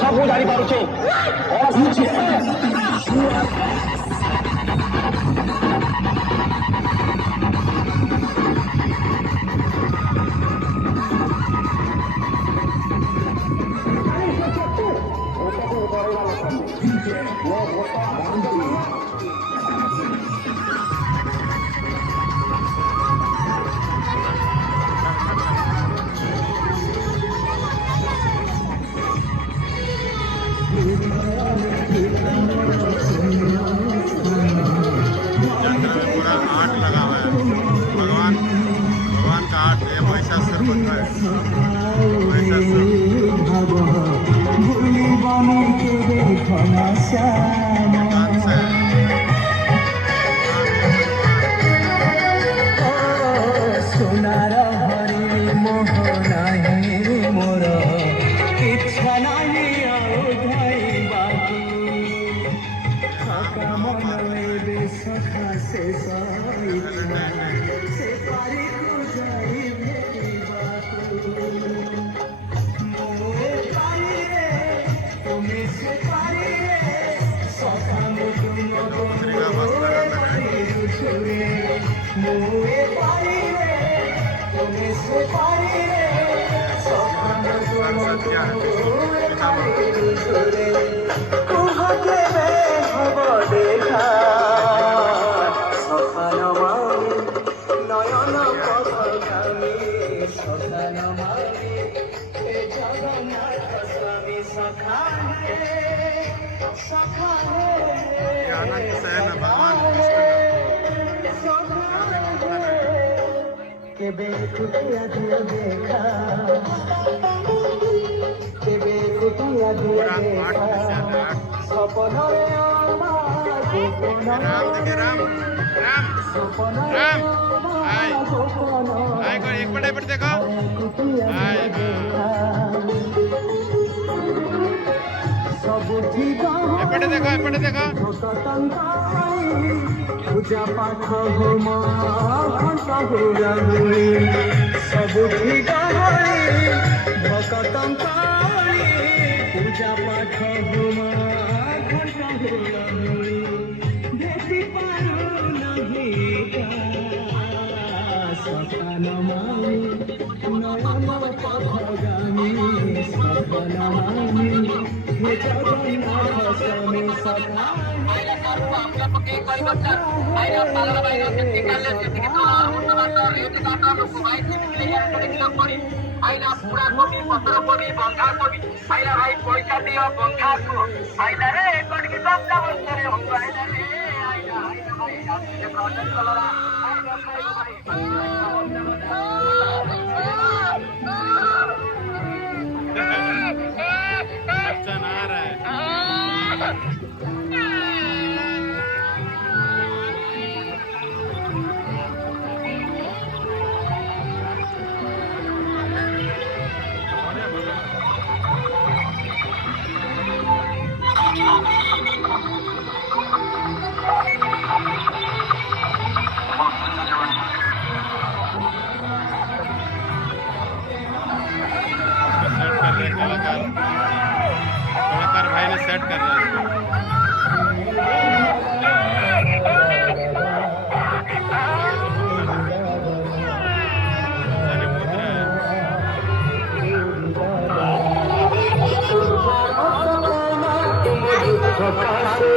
ସବୁ ଜାଣିପାରୁଛି। पूरा आर्ट लगा हुआ है, भगवान का आर्ट। ये महिषासुर बन रहा है, महिषासुर। राम देखिए, राम राम राम। एक मिनट देखो। एपटे देखो। पूजा पाठ होम घंटा हुराहुरी सबुठी गहरी भक्तंकारी पूजा पाठ होम घंटा हुराहुरी देखि पारो नहीं सकान मामी नयन पथगामी सकान मामी हे जगन्नाथ स्वामी सका अच्छा ना रहा है। कलाकार भाई ने सेट कर रहा है। प्रकाश